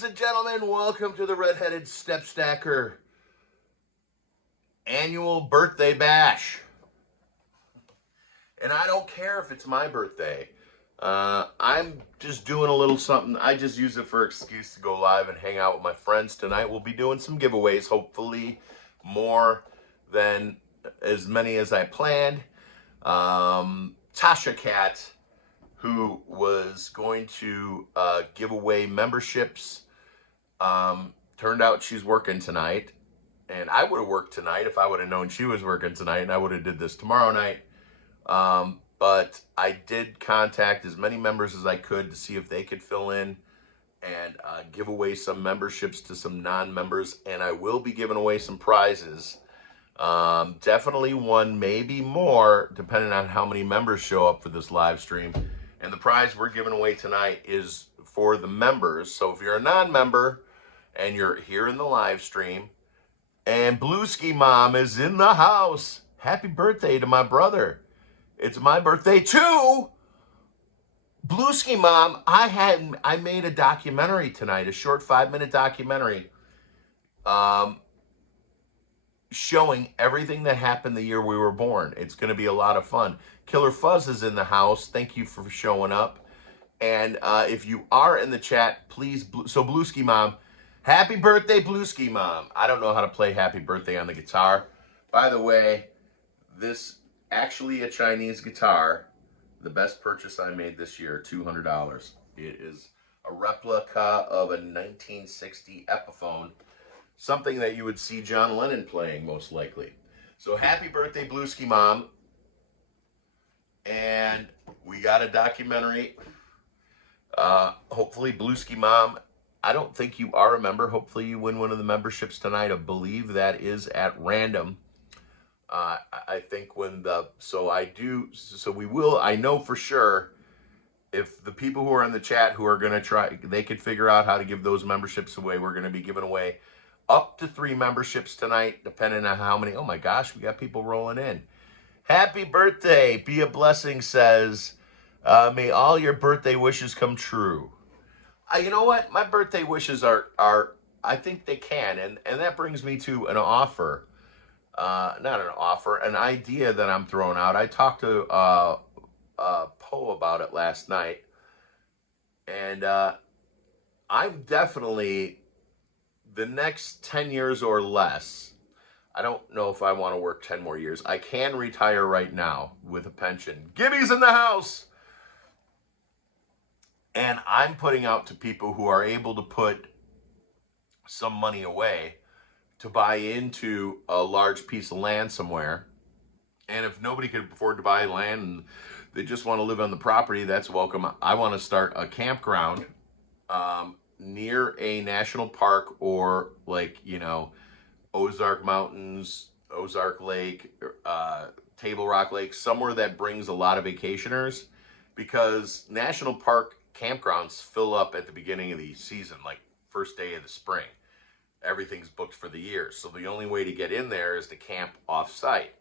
Ladies and gentlemen, welcome to the Redheaded Step Stacker annual birthday bash. And I don't care if it's my birthday. I'm just doing a little something. I just use it for excuse to go live and hang out with my friends tonight. We'll be doing some giveaways, hopefully more than as many as I planned. Tasha Cat, who was going to give away memberships, turned out she's working tonight, and I would have worked tonight if I would have known she was working tonight, and I would have did this tomorrow night. But I did contact as many members as I could to see if they could fill in and give away some memberships to some non-members, and I will be giving away some prizes. Definitely one, maybe more, depending on how many members show up for this live stream. And the prize we're giving away tonight is for the members. So if you're a non-member and you're here in the live stream, and Blueski Mom is in the house, happy birthday to my brother. It's my birthday too. Blueski Mom, I made a documentary tonight, a short 5-minute documentary, showing everything that happened the year we were born. It's going to be a lot of fun. Killer Fuzz is in the house. Thank you for showing up. And if you are in the chat, please, so Blueski Mom, happy birthday, Blueski Mom. I don't know how to play happy birthday on the guitar. By the way, this actually a Chinese guitar, the best purchase I made this year, $200. It is a replica of a 1960 Epiphone, something that you would see John Lennon playing most likely. So happy birthday, Blueski Mom. And we got a documentary. Hopefully, Blueski Mom, I don't think you are a member. Hopefully you win one of the memberships tonight. I believe that is at random. I think I know for sure if the people who are in the chat who are going to try, they could figure out how to give those memberships away. We're going to be giving away up to 3 memberships tonight, depending on how many. Oh my gosh, we got people rolling in. Happy birthday. Be a Blessing says, may all your birthday wishes come true. You know what? My birthday wishes are I think they can. And that brings me to an offer. Not an offer, an idea that I'm throwing out. I talked to Poe about it last night. And I'm definitely, the next 10 years or less, I don't know if I want to work 10 more years. I can retire right now with a pension. Gibby's in the house. And I'm putting out to people who are able to put some money away to buy into a large piece of land somewhere. And if nobody can afford to buy land and they just want to live on the property, that's welcome. I want to start a campground near a national park or Ozark Mountains, Ozark Lake, Table Rock Lake, somewhere that brings a lot of vacationers, because national park campgrounds fill up at the beginning of the season, like first day of the spring. Everything's booked for the year. So the only way to get in there is to camp off site.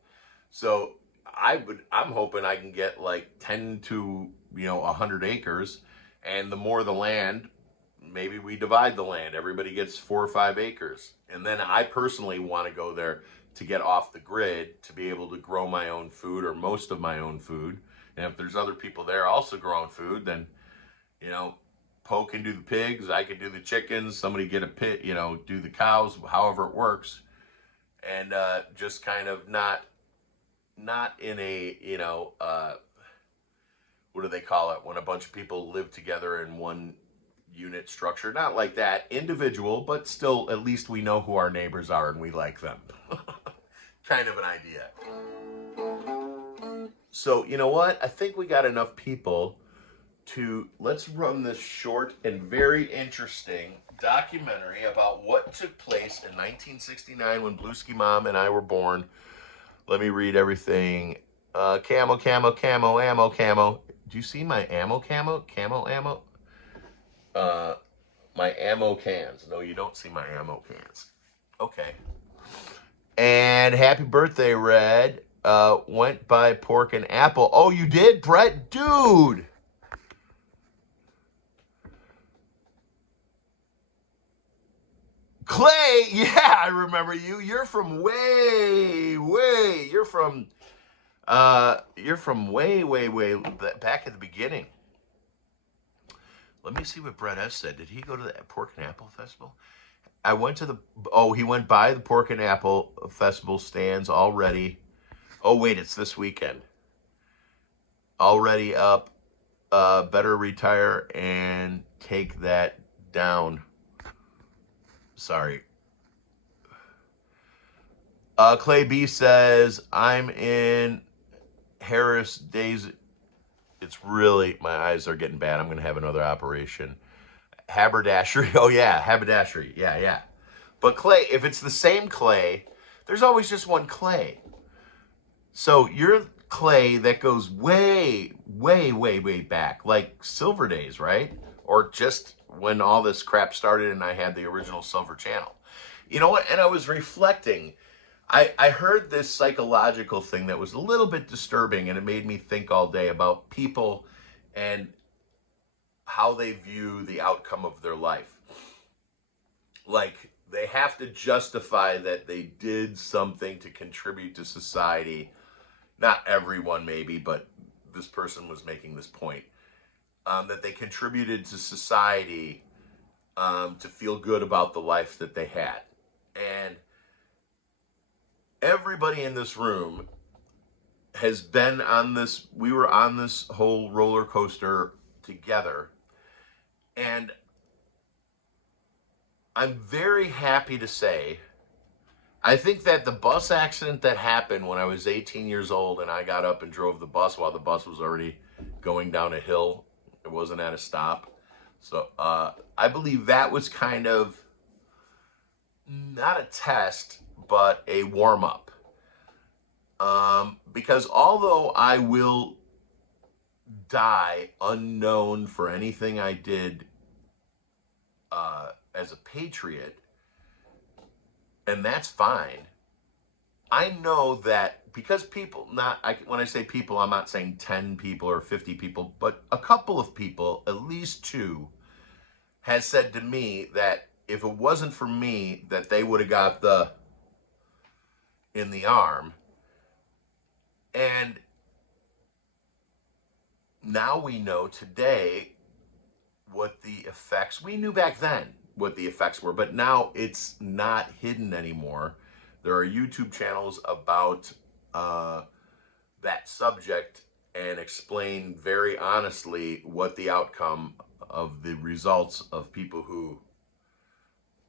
So I'm hoping I can get like 10 to 100 acres, and the more the land, maybe we divide the land. Everybody gets 4 or 5 acres. And then I personally want to go there to get off the grid, to be able to grow my own food or most of my own food. And if there's other people there also growing food, then, Poe can do the pigs, I can do the chickens, somebody get a pit, do the cows, however it works. And just kind of not in a, what do they call it? When a bunch of people live together in one unit structure. Not like that, individual, but still at least we know who our neighbors are and we like them. Kind of an idea. So you know what? I think we got enough people let's run this short and very interesting documentary about what took place in 1969 when Blueski Mom and I were born. Let me read everything. Camo, camo, camo, ammo, camo. Do you see my ammo camo? Camo ammo? My ammo cans. No, you don't see my ammo cans. Okay. And happy birthday, Red. Went by pork and apple. Oh, you did, Brett? Dude. Clay, yeah, I remember you. You're from you're from way back at the beginning. Let me see what Brett S said. Did he go to the Pork and Apple Festival? I went to he went by the Pork and Apple Festival stands already. Oh, wait, it's this weekend. Already up. Better retire and take that down. Sorry. Clay B says, I'm in Harris days. It's really, my eyes are getting bad. I'm going to have another operation. Haberdashery. Oh, yeah, haberdashery. Yeah. But Clay, if it's the same Clay, there's always just one Clay. So you're Clay that goes way back, like Silver Days, right? Or just when all this crap started and I had the original Silver Channel. You know what? And I was reflecting. I heard this psychological thing that was a little bit disturbing, and it made me think all day about people and how they view the outcome of their life. Like, they have to justify that they did something to contribute to society. Not everyone, maybe, but this person was making this point. That they contributed to society to feel good about the life that they had. And everybody in this room has been on this, we were on this whole roller coaster together. And I'm very happy to say, I think that the bus accident that happened when I was 18 years old and I got up and drove the bus while the bus was already going down a hill, it wasn't at a stop. So I believe that was kind of not a test, but a warm-up. Because although I will die unknown for anything I did as a patriot, and that's fine, I know that because people, when I say people, I'm not saying 10 people or 50 people, but a couple of people, at least 2, has said to me that if it wasn't for me, that they would have got in the arm. And now we know today what the effects, we knew back then what the effects were, but now it's not hidden anymore. There are YouTube channels about that subject and explain very honestly what the outcome of the results of people who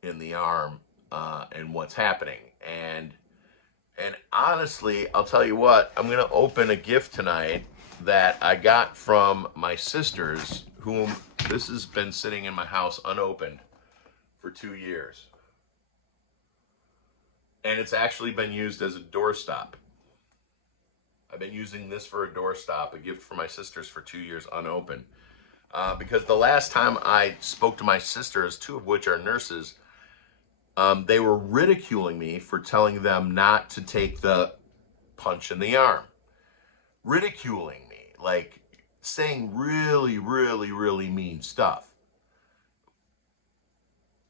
in the arm and what's happening. And honestly, I'll tell you what, I'm going to open a gift tonight that I got from my sisters, whom this has been sitting in my house unopened for 2 years. And it's actually been used as a doorstop. I've been using this for a doorstop, a gift for my sisters for 2 years unopened. Because the last time I spoke to my sisters, 2 of which are nurses, they were ridiculing me for telling them not to take the punch in the arm. Ridiculing me, like saying really mean stuff.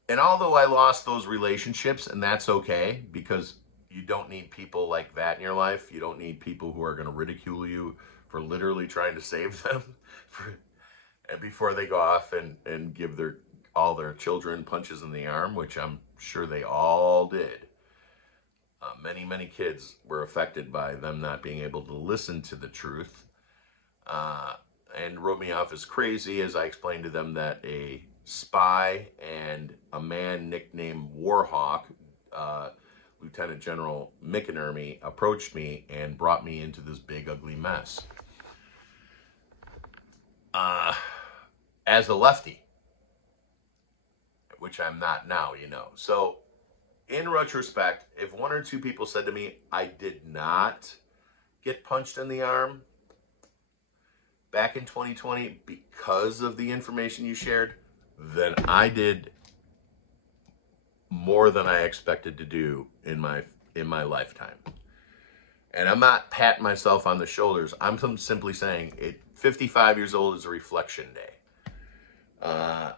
And although I lost those relationships, and that's okay, because you don't need people like that in your life. You don't need people who are going to ridicule you for literally trying to save them and before they go off and give all their children punches in the arm, which I'm sure they all did. Many kids were affected by them not being able to listen to the truth and wrote me off as crazy as I explained to them that a spy and a man nicknamed Warhawk, Lieutenant General McInerney, approached me and brought me into this big ugly mess. As a lefty, which I'm not now, you know. So in retrospect, if 1 or 2 people said to me, I did not get punched in the arm back in 2020 because of the information you shared, then I did more than I expected to do in my lifetime. And I'm not patting myself on the shoulders. I'm simply saying 55 years old is a reflection day. And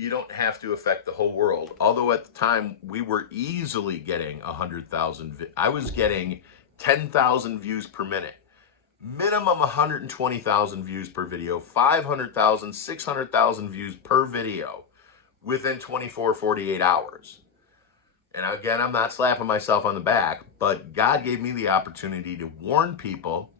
You don't have to affect the whole world. Although at the time we were easily getting 100,000. I was getting 10,000 views per minute. Minimum 120,000 views per video, 500,000, 600,000 views per video within 24, 48 hours. And again, I'm not slapping myself on the back, but God gave me the opportunity to warn people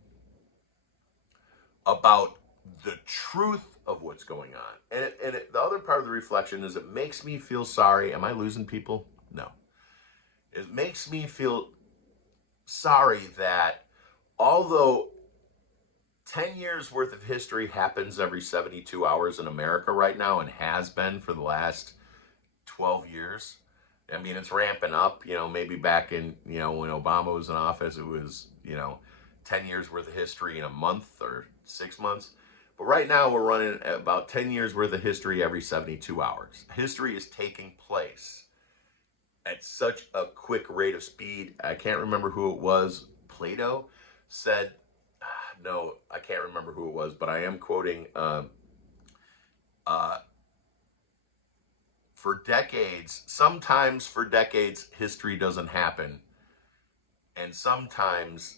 about the truth of what's going on. And the other part of the reflection is it makes me feel sorry. Am I losing people? No. It makes me feel sorry that although 10 years worth of history happens every 72 hours in America right now and has been for the last 12 years. I mean, it's ramping up, maybe back in, when Obama was in office, it was, 10 years worth of history in a month or 6 months. But right now we're running about 10 years worth of history every 72 hours. History is taking place at such a quick rate of speed. I can't remember who it was. Plato said, no, I can't remember who it was, but I am quoting, for decades, sometimes for decades, history doesn't happen. And sometimes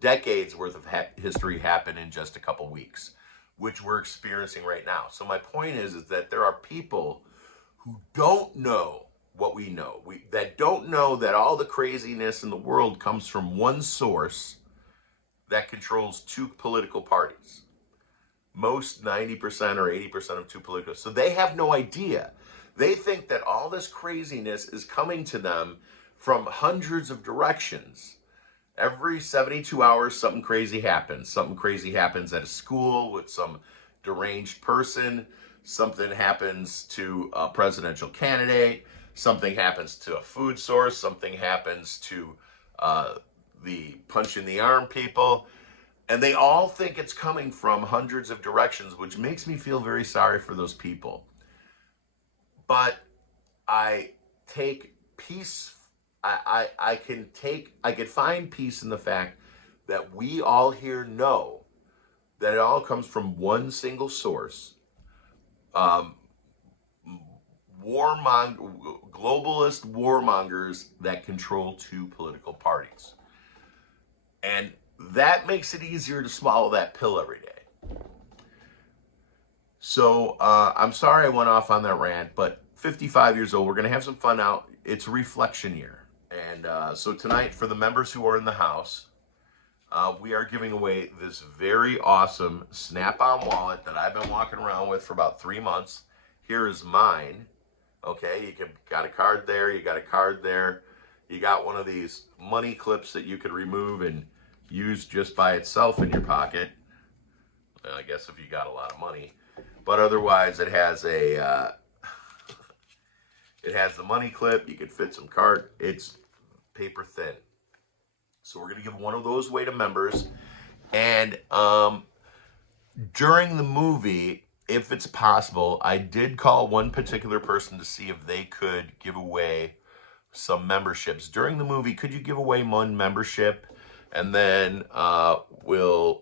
decades worth of history happen in just a couple weeks, which we're experiencing right now. So my point is that there are people who don't know what we know, that don't know that all the craziness in the world comes from one source that controls two political parties. Most 90% or 80% of two political. So they have no idea. They think that all this craziness is coming to them from hundreds of directions. Every 72 hours, something crazy happens. Something crazy happens at a school with some deranged person. Something happens to a presidential candidate. Something happens to a food source. Something happens to the punch in the arm people. And they all think it's coming from hundreds of directions, which makes me feel very sorry for those people. But I take peace. I can find peace in the fact that we all here know that it all comes from one single source. Globalist warmongers that control two political parties. And that makes it easier to swallow that pill every day. So I'm sorry I went off on that rant, but 55 years old, we're going to have some fun out. It's a reflection year. And so tonight, for the members who are in the house, we are giving away this very awesome Snap-on wallet that I've been walking around with for about 3 months. Here is mine. Okay, you got a card there, you got a card there. You got one of these money clips that you could remove and use just by itself in your pocket. I guess if you got a lot of money. But otherwise, it has a it has the money clip. You could fit some card. It's paper thin. So we're going to give one of those away to members. And during the movie, if it's possible, I did call one particular person to see if they could give away some memberships. During the movie, could you give away one membership? And then we'll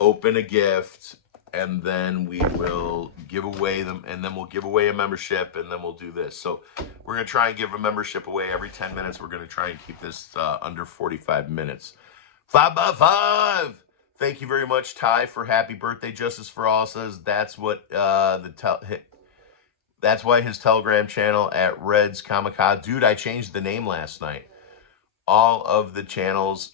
open a gift, and then we will give away them, and then we'll give away a membership, and then we'll do this. So we're going to try and give a membership away every 10 minutes. We're going to try and keep this under 45 minutes. 5 by 5. Thank you very much, Ty, for happy birthday. Justice for All says that's what that's why his Telegram channel at Reds Kamikaze. Dude, I changed the name last night. All of the channels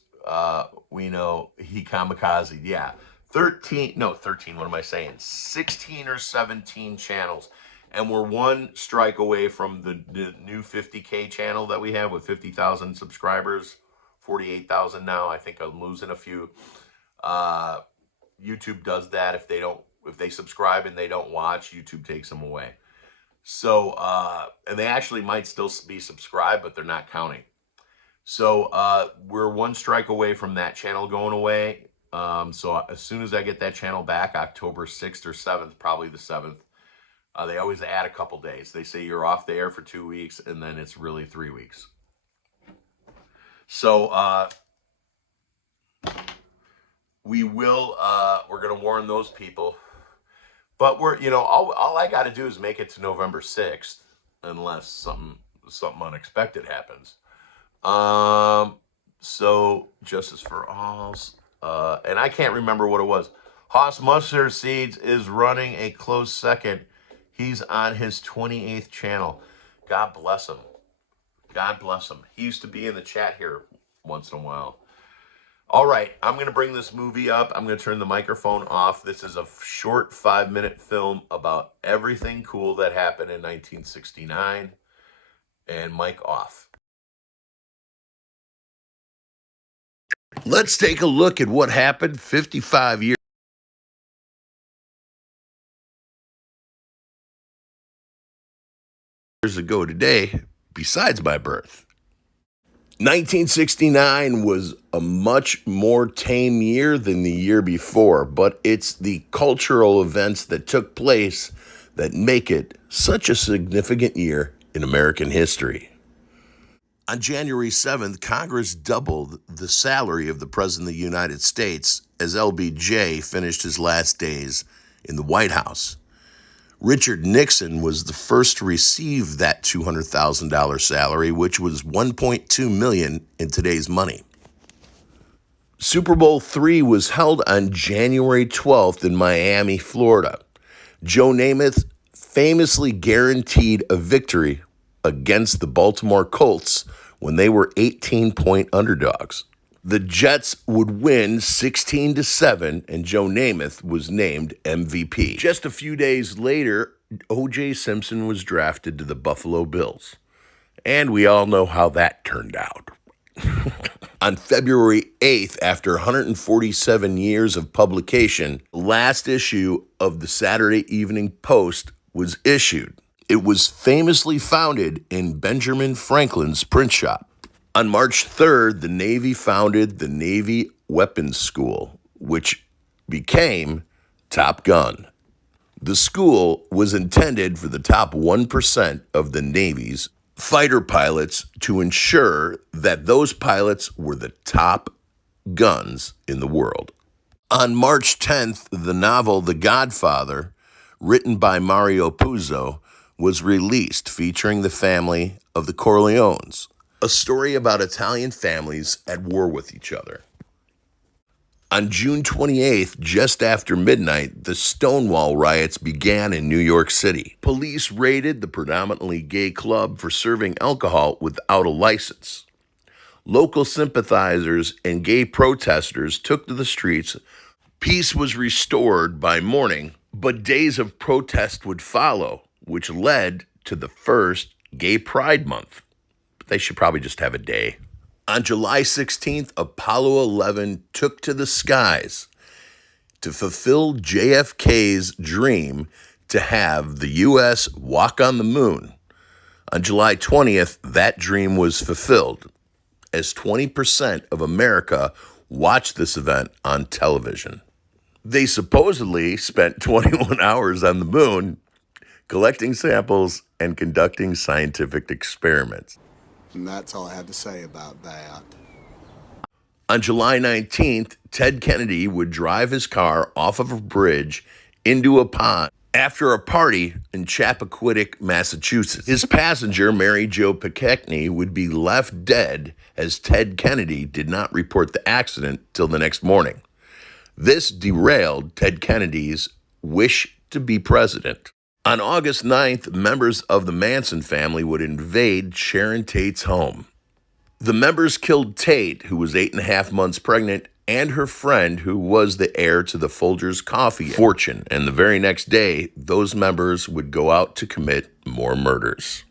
we know he kamikaze. Yeah. 13, what am I saying? 16 or 17 channels. And we're one strike away from the new 50K channel that we have with 50,000 subscribers. 48,000 now. I think I'm losing a few. YouTube does that. If they subscribe and they don't watch, YouTube takes them away. So, and they actually might still be subscribed, but they're not counting. So, we're one strike away from that channel going away. So as soon as I get that channel back, October 6th or 7th, probably the 7th, they always add a couple days. They say you're off the air for 2 weeks, and then it's really 3 weeks. So, we're gonna warn those people. But all I got to do is make it to November 6th, unless something unexpected happens. So Justice for All, and I can't remember what it was. Haas Mustard Seeds is running a close second. He's on his 28th channel. God bless him. God bless him. He used to be in the chat here once in a while. All right, I'm going to bring this movie up. I'm going to turn the microphone off. This is a short 5-minute film about everything cool that happened in 1969. And mic off. Let's take a look at what happened 55 years ago today, besides my birth. 1969 was a much more tame year than the year before, but it's the cultural events that took place that make it such a significant year in American history. On January 7th, Congress doubled the salary of the President of the United States as LBJ finished his last days in the White House. Richard Nixon was the first to receive that $200,000 salary, which was $1.2 million in today's money. Super Bowl III was held on January 12th in Miami, Florida. Joe Namath famously guaranteed a victory against the Baltimore Colts when they were 18-point underdogs. The Jets would win 16-7, and Joe Namath was named MVP. Just a few days later, O.J. Simpson was drafted to the Buffalo Bills. And we all know how that turned out. On February 8th, after 147 years of publication, the last issue of the Saturday Evening Post was issued. It was famously founded in Benjamin Franklin's print shop. On March 3rd, the Navy founded the Navy Weapons School, which became Top Gun. The school was intended for the top 1% of the Navy's fighter pilots to ensure that those pilots were the top guns in the world. On March 10th, the novel The Godfather, written by Mario Puzo, was released, featuring the family of the Corleones, a story about Italian families at war with each other. On June 28th, just after midnight, the Stonewall riots began in New York City. Police raided the predominantly gay club for serving alcohol without a license. Local sympathizers and gay protesters took to the streets. Peace was restored by morning, but days of protest would follow, which led to the first Gay Pride Month. They should probably just have a day. On July 16th, Apollo 11 took to the skies to fulfill JFK's dream to have the U.S. walk on the moon. On July 20th, that dream was fulfilled, as 20% of America watched this event on television. They supposedly spent 21 hours on the moon collecting samples and conducting scientific experiments. And that's all I had to say about that. On July 19th, Ted Kennedy would drive his car off of a bridge into a pond after a party in Chappaquiddick, Massachusetts. His passenger, Mary Jo Pickney, would be left dead as Ted Kennedy did not report the accident till the next morning. This derailed Ted Kennedy's wish to be president. On August 9th, members of the Manson family would invade Sharon Tate's home. The members killed Tate, who was 8.5 months pregnant, and her friend, who was the heir to the Folgers coffee fortune. And the very next day, those members would go out to commit more murders.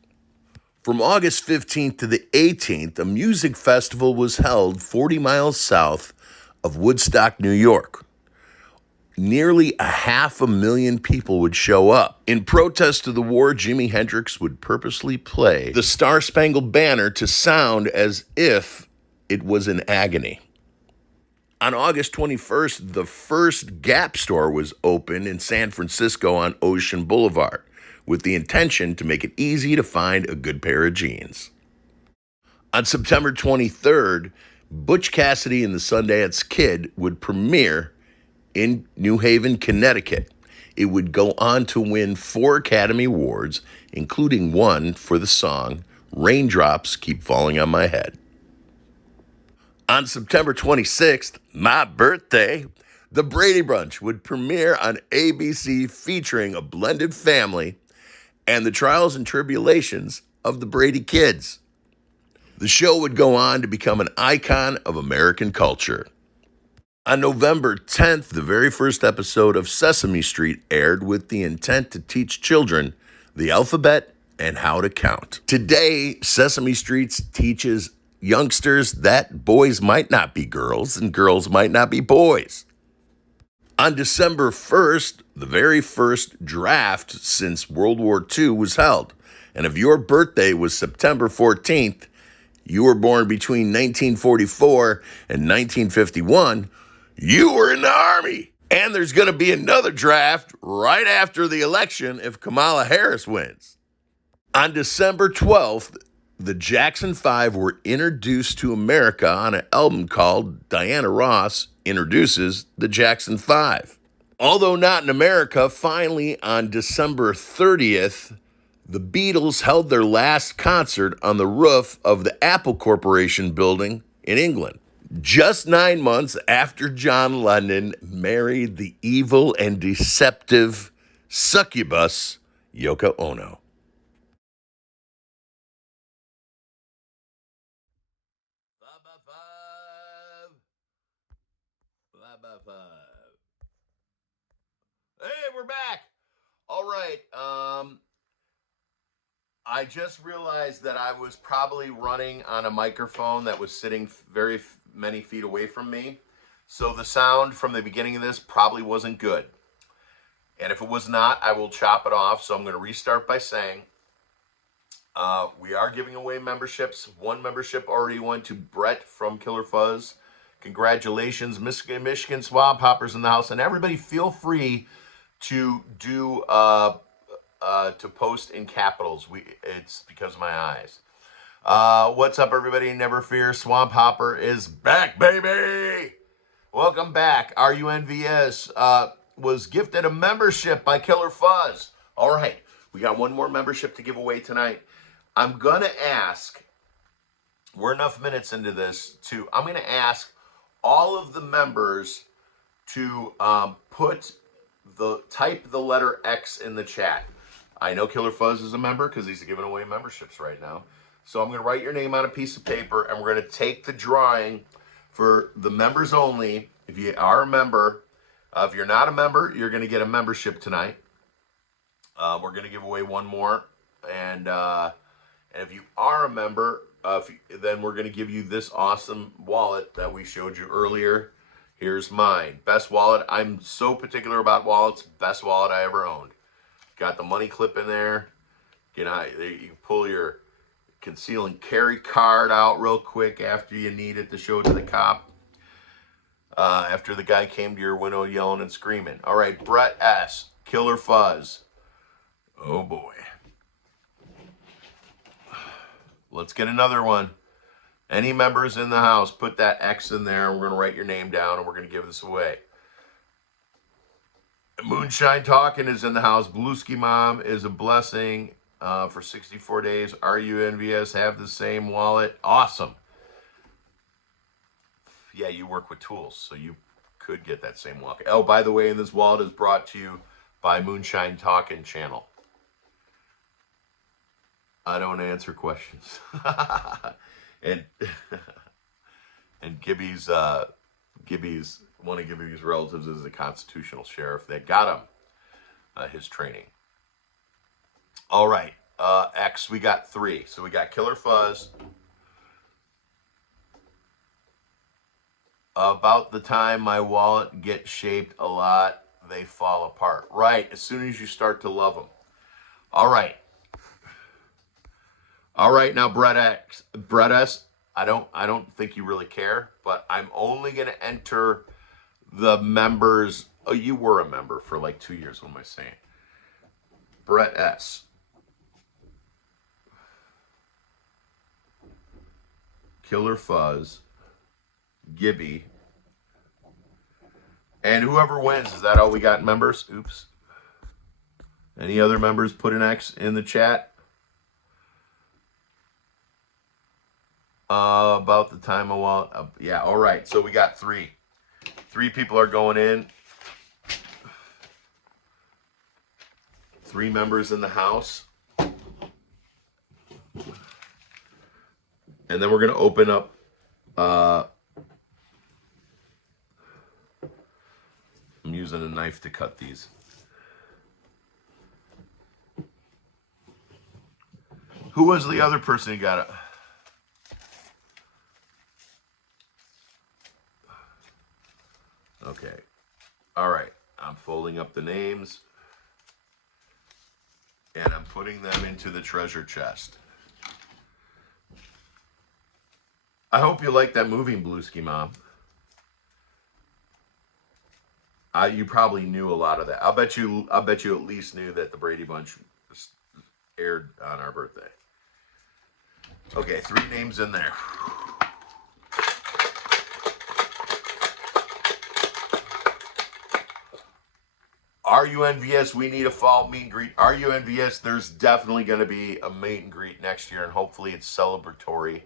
From August 15th to the 18th, a music festival was held 40 miles south of Woodstock, New York. Nearly 500,000 people would show up. In protest to the war, Jimi Hendrix would purposely play the Star-Spangled Banner to sound as if it was in agony. On August 21st, the first Gap store was opened in San Francisco on Ocean Boulevard, with the intention to make it easy to find a good pair of jeans. On September 23rd, Butch Cassidy and the Sundance Kid would premiere in New Haven, Connecticut. It would go on to win 4 Academy Awards, including one for the song Raindrops Keep Falling on My Head. On September 26th, my birthday, The Brady Bunch would premiere on ABC featuring a blended family and the trials and tribulations of the Brady kids. The show would go on to become an icon of American culture. On November 10th, the very first episode of Sesame Street aired with the intent to teach children the alphabet and how to count. Today, Sesame Street teaches youngsters that boys might not be girls and girls might not be boys. On December 1st, the very first draft since World War II was held. And if your birthday was September 14th, you were born between 1944 and 1951, you were in the Army. And there's going to be another draft right after the election if Kamala Harris wins. On December 12th, the Jackson 5 were introduced to America on an album called Diana Ross Introduces the Jackson 5. Although not in America, finally on December 30th, the Beatles held their last concert on the roof of the Apple Corporation building in England, just 9 months after John Lennon married the evil and deceptive succubus Yoko Ono. Hey, we're back. All right. I just realized that I was probably running on a microphone that was sitting very many feet away from me. So the sound from the beginning of this probably wasn't good. And if it was not, I will chop it off. So I'm going to restart by saying we are giving away memberships. One membership already went to Brett from Killer Fuzz. Congratulations, Michigan Swamp Hoppers in the house. And everybody feel free to do to post in capitals. It's because of my eyes. What's up, everybody? Never fear, Swamp Hopper is back, baby. Welcome back. RUNVS was gifted a membership by Killer Fuzz. All right, we got one more membership to give away tonight. I'm gonna ask. We're enough minutes into this I'm gonna ask all of the members to type the letter X in the chat. I know Killer Fuzz is a member because he's giving away memberships right now. So I'm going to write your name on a piece of paper, and we're going to take the drawing for the members only. If you are a member, if you're not a member, you're going to get a membership tonight. We're going to give away one more. And if you are a member, then we're going to give you this awesome wallet that we showed you earlier. Here's mine. Best wallet. I'm so particular about wallets. Best wallet I ever owned. Got the money clip in there. You can pull your conceal and carry card out real quick after you need it to show it to the cop. After the guy came to your window yelling and screaming. All right, Brett S. Killer Fuzz. Oh boy. Let's get another one. Any members in the house, put that X in there. We're going to write your name down and we're going to give this away. Moonshine Talking is in the house. Blueski Mom is a blessing for 64 days. RUNVS have the same wallet. Awesome. Yeah, you work with tools, so you could get that same wallet. Oh, by the way, this wallet is brought to you by Moonshine Talking channel. I don't answer questions. and Gibby's one of Gibby's relatives is a constitutional sheriff that got him his training. All right, X, we got 3. So we got Killer Fuzz. About the time my wallet gets shaped a lot, they fall apart. Right, as soon as you start to love them. All right. All right, now Brett S. I don't think you really care, but I'm only gonna enter the members. Oh, you were a member for like 2 years. What am I saying? Brett S. Killer Fuzz. Gibby. And whoever wins, is that all we got, members? Oops. Any other members put an X in the chat? About the time I want. Yeah, all right. So we got three. Three people are going in. 3 members in the house. And then we're going to open up. I'm using a knife to cut these. Who was the other person who got it? Okay. All right. I'm folding up the names. And I'm putting them into the treasure chest. I hope you like that movie, Blueski Mom. You probably knew a lot of that. I'll bet you at least knew that the Brady Bunch aired on our birthday. Okay, 3 names in there. RUNVS, we need a fall meet and greet. RUNVS, there's definitely going to be a meet and greet next year, and hopefully it's celebratory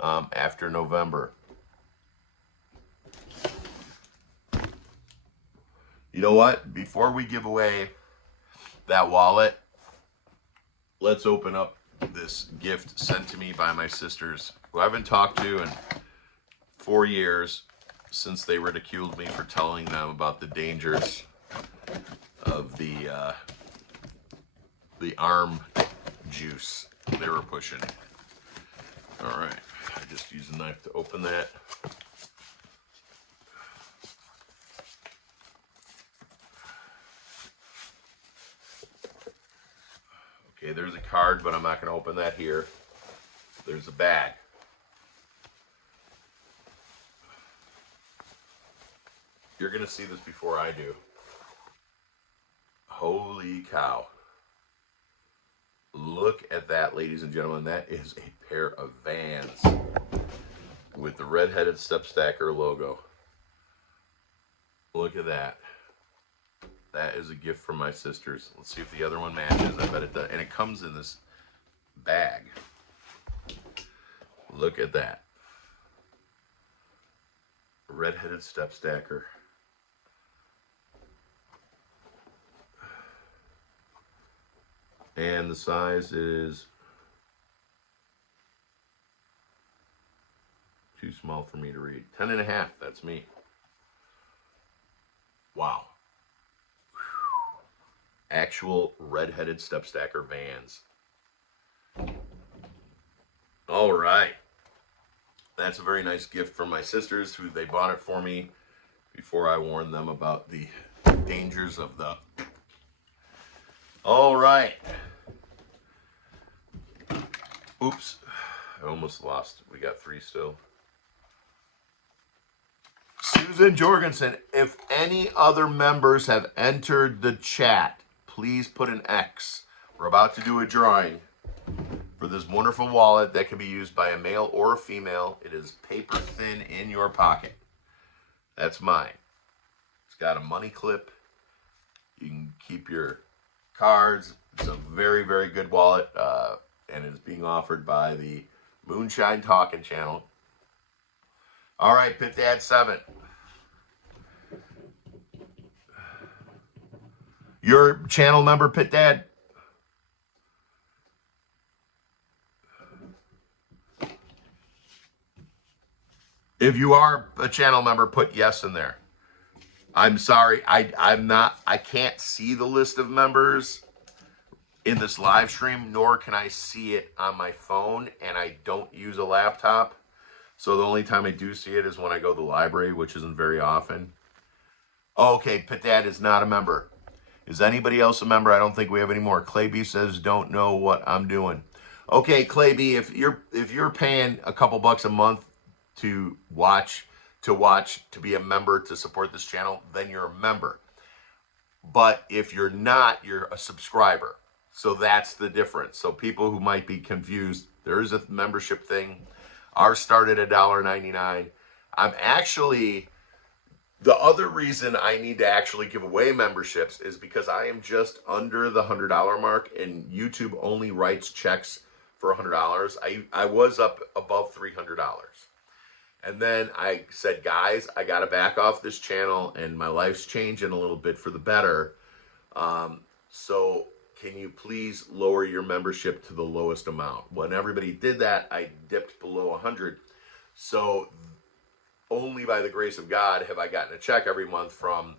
after November. You know what? Before we give away that wallet, let's open up this gift sent to me by my sisters, who I haven't talked to in 4 years since they ridiculed me for telling them about the dangers of the arm juice they were pushing. All right, I just used a knife to open that. Okay, there's a card, but I'm not going to open that here. There's a bag. You're going to see this before I do. Holy cow. Look at that, ladies and gentlemen. That is a pair of Vans with the red-headed Step Stacker logo. Look at that. That is a gift from my sisters. Let's see if the other one matches. I bet it does. And it comes in this bag. Look at that. Red-headed Step Stacker. And the size is too small for me to read. 10.5, that's me. Wow. Actual red-headed Step Stacker Vans. All right. That's a very nice gift from my sisters, who they bought it for me before I warned them about the dangers of the... All right. Oops. I almost lost. We got 3 still. Susan Jorgensen, if any other members have entered the chat, please put an X. We're about to do a drawing for this wonderful wallet that can be used by a male or a female. It is paper thin in your pocket. That's mine. It's got a money clip. You can keep your cards. It's a very, very good wallet, and it's being offered by the Moonshine Talking channel. All right, Pit Dad 7. Your channel number, Pit Dad? If you are a channel member, put yes in there. I'm sorry, I can't see the list of members in this live stream, nor can I see it on my phone, and I don't use a laptop. So the only time I do see it is when I go to the library, which isn't very often. Oh, okay, Pit Dad is not a member. Is anybody else a member? I don't think we have any more. Clay B says, don't know what I'm doing. Okay, Clay B, if you're paying a couple bucks a month to be a member to support this channel, then you're a member. But if you're not, you're a subscriber. So that's the difference. So people who might be confused, there is a membership thing. Ours started at $1.99. I'm actually, the other reason I need to actually give away memberships is because I am just under the $100 mark, and YouTube only writes checks for $100. I was up above $300. And then I said, guys, I got to back off this channel, and my life's changing a little bit for the better. So can you please lower your membership to the lowest amount? When everybody did that, I dipped below 100. So only by the grace of God have I gotten a check every month from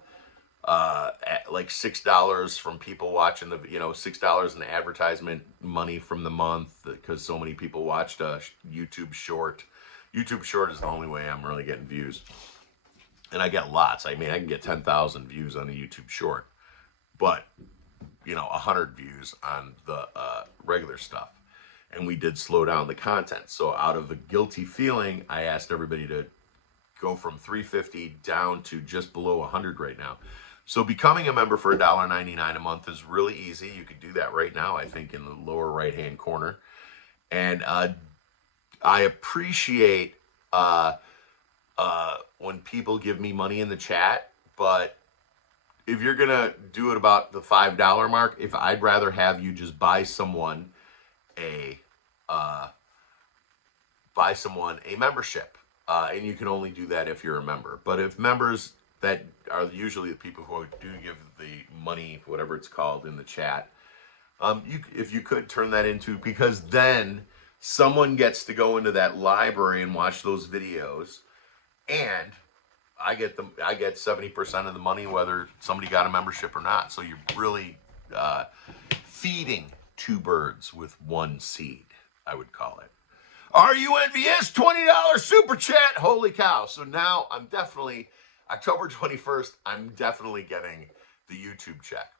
like $6 from people watching the, $6 in advertisement money from the month, because so many people watched a YouTube short. YouTube short is the only way I'm really getting views. And I get lots. I mean, I can get 10,000 views on a YouTube short, but 100 views on the regular stuff. And we did slow down the content. So out of the guilty feeling, I asked everybody to go from 350 down to just below 100 right now. So becoming a member for $1.99 a month is really easy. You could do that right now, I think, in the lower right-hand corner. And I appreciate when people give me money in the chat, but if you're gonna do it about the $5 mark, if I'd rather have you just buy someone a membership, and you can only do that if you're a member. But if members that are usually the people who do give the money, whatever it's called, in the chat, if you could turn that into, because then someone gets to go into that library and watch those videos, and I get 70% of the money whether somebody got a membership or not. So you're really feeding two birds with one seed, I would call it. Are you envious? $20 super chat. Holy cow. So now I'm definitely, October 21st, I'm definitely getting the YouTube check,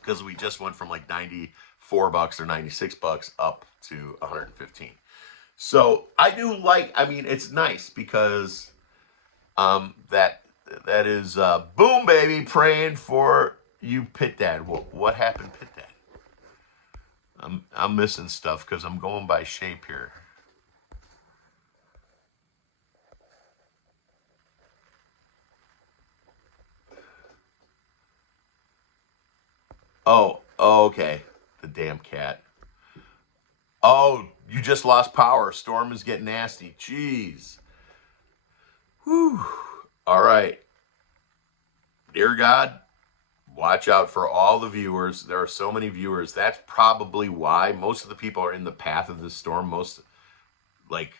because we just went from like $94 or $96 up to 115. So I do like, I mean, it's nice because that is boom, baby, praying for you, Pit Dad. What happened, Pit Dad? I'm missing stuff because I'm going by shape here. Oh, okay. The damn cat. Oh, you just lost power. Storm is getting nasty. Jeez. Whew. All right. Dear God, watch out for all the viewers. There are so many viewers. That's probably why most of the people are in the path of the storm. Most, like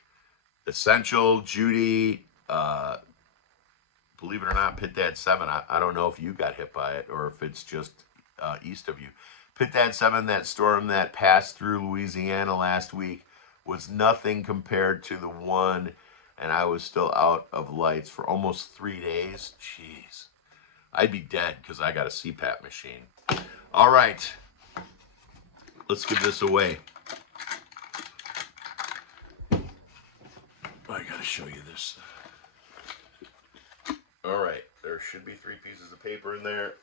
Essential, Judy, believe it or not, Pit Dad 7. I don't know if you got hit by it or if it's just east of you. Pit Dad 7, that storm that passed through Louisiana last week was nothing compared to the one, and I was still out of lights for almost 3 days. Jeez. I'd be dead because I got a CPAP machine. All right. Let's give this away. I got to show you this. All right. There should be 3 pieces of paper in there.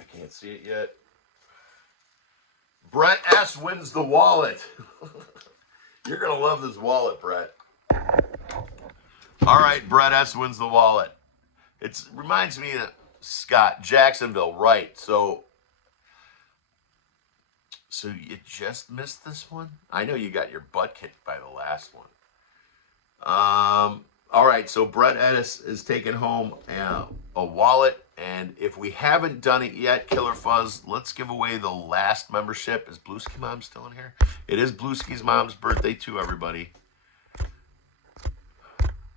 I can't see it yet. Brett S. wins the wallet. You're going to love this wallet, Brett. All right, Brett S. wins the wallet. It reminds me of Scott, Jacksonville, right. So you just missed this one? I know you got your butt kicked by the last one. All right, so Brett S. is taking home a wallet. And if we haven't done it yet, Killer Fuzz, let's give away the last membership. Is Blueski Mom still in here? It is Blueski's mom's birthday too, everybody.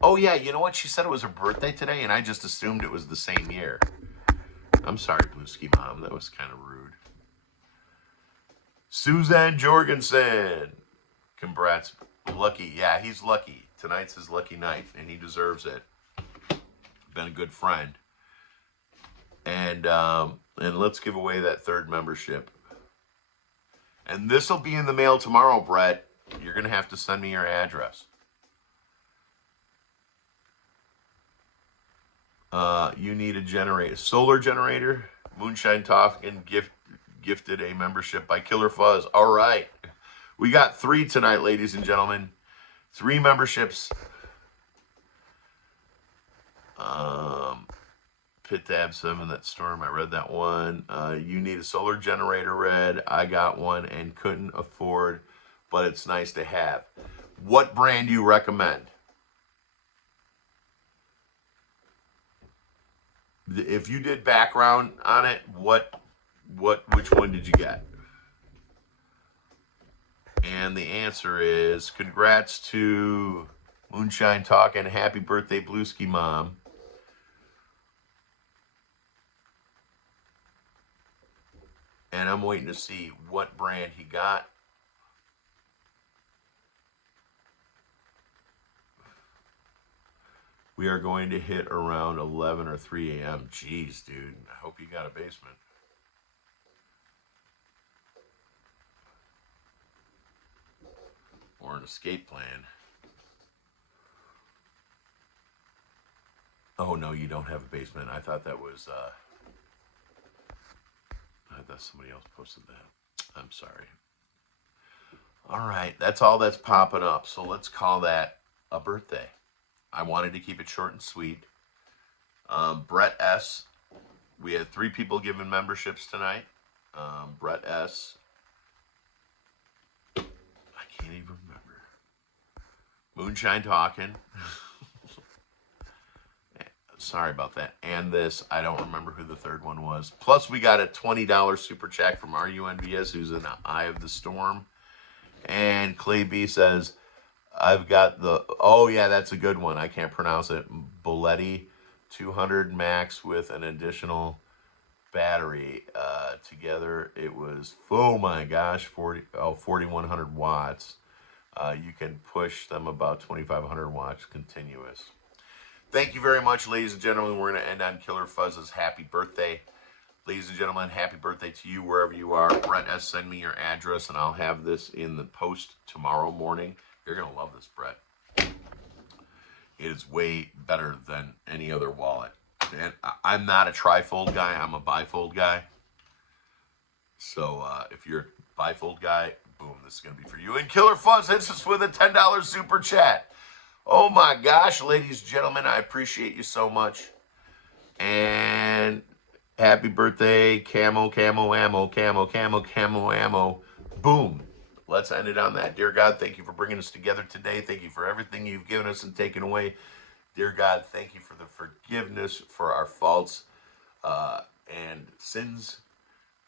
Oh, yeah, you know what? She said it was her birthday today, and I just assumed it was the same year. I'm sorry, Blueski Mom. That was kind of rude. Suzanne Jorgensen. Congrats. Lucky. Yeah, he's lucky. Tonight's his lucky night, and he deserves it. Been a good friend. And let's give away that third membership. And this will be in the mail tomorrow, Brett. You're going to have to send me your address. You need a generator. Solar generator. Moonshine Tofkin gifted a membership by Killer Fuzz. All right. We got 3 tonight, ladies and gentlemen. 3 memberships. Pit Tab 7, that storm, I read that one. You need a solar generator, Red. I got one and couldn't afford, but it's nice to have. What brand do you recommend? If you did background on it, which one did you get? And the answer is congrats to Moonshine Talk and happy birthday, Blueski Mom. And I'm waiting to see what brand he got. We are going to hit around 11 or 3 a.m. Jeez, dude. I hope you got a basement. Or an escape plan. Oh, no, you don't have a basement. I thought that was... I thought somebody else posted that. I'm sorry. All right, that's all that's popping up. So let's call that a birthday. I wanted to keep it short and sweet. Brett S. We had 3 people giving memberships tonight. Brett S. I can't even remember. Moonshine Talking. Sorry about that. And this, I don't remember who the third one was. Plus, we got a $20 super chat from RUNVS, who's in the Eye of the Storm. And Clay B says, I've got the, oh yeah, that's a good one. I can't pronounce it. Boletti 200 max with an additional battery. Together, it was, oh my gosh, 4,100 watts. You can push them about 2,500 watts continuous. Thank you very much, ladies and gentlemen. We're going to end on Killer Fuzz's happy birthday. Ladies and gentlemen, happy birthday to you wherever you are. Brett S., send me your address, and I'll have this in the post tomorrow morning. You're going to love this, Brett. It is way better than any other wallet. And I'm not a trifold guy. I'm a bifold guy. So if you're a bifold guy, boom, this is going to be for you. And Killer Fuzz hits us with a $10 super chat. Oh my gosh, ladies and gentlemen, I appreciate you so much. And happy birthday, camo, camo, ammo, camo, camo, camo, ammo. Boom. Let's end it on that. Dear God, thank you for bringing us together today. Thank you for everything you've given us and taken away. Dear God, thank you for the forgiveness for our faults and sins.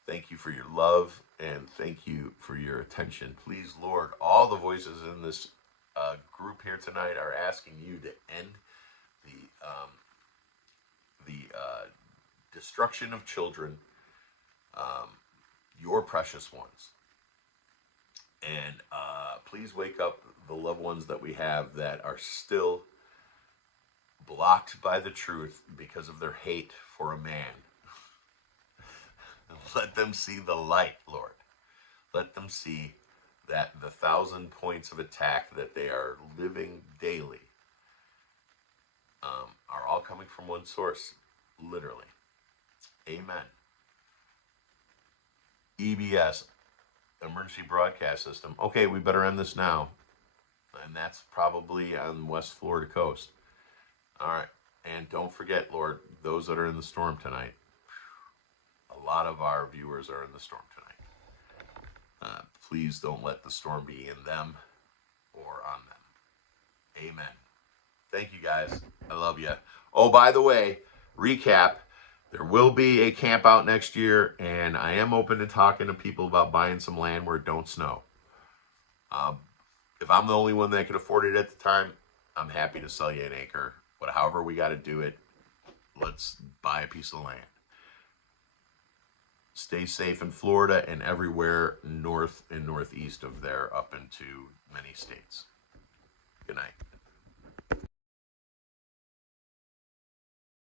Thank you for your love, and thank you for your attention. Please, Lord, all the voices in this group here tonight are asking you to end the destruction of children, your precious ones. And please wake up the loved ones that we have that are still blocked by the truth because of their hate for a man. Let them see the light, Lord. Let them see that the 1,000 points of attack that they are living daily are all coming from one source, literally. Amen. EBS, Emergency Broadcast System. Okay, we better end this now. And that's probably on West Florida coast. All right. And don't forget, Lord, those that are in the storm tonight, a lot of our viewers are in the storm tonight. Please don't let the storm be in them or on them. Amen. Thank you, guys. I love you. Oh, by the way, recap, there will be a camp out next year, and I am open to talking to people about buying some land where it don't snow. If I'm the only one that could afford it at the time, I'm happy to sell you an acre. But however we got to do it, let's buy a piece of land. Stay safe in Florida and everywhere north and northeast of there up into many states. Good night.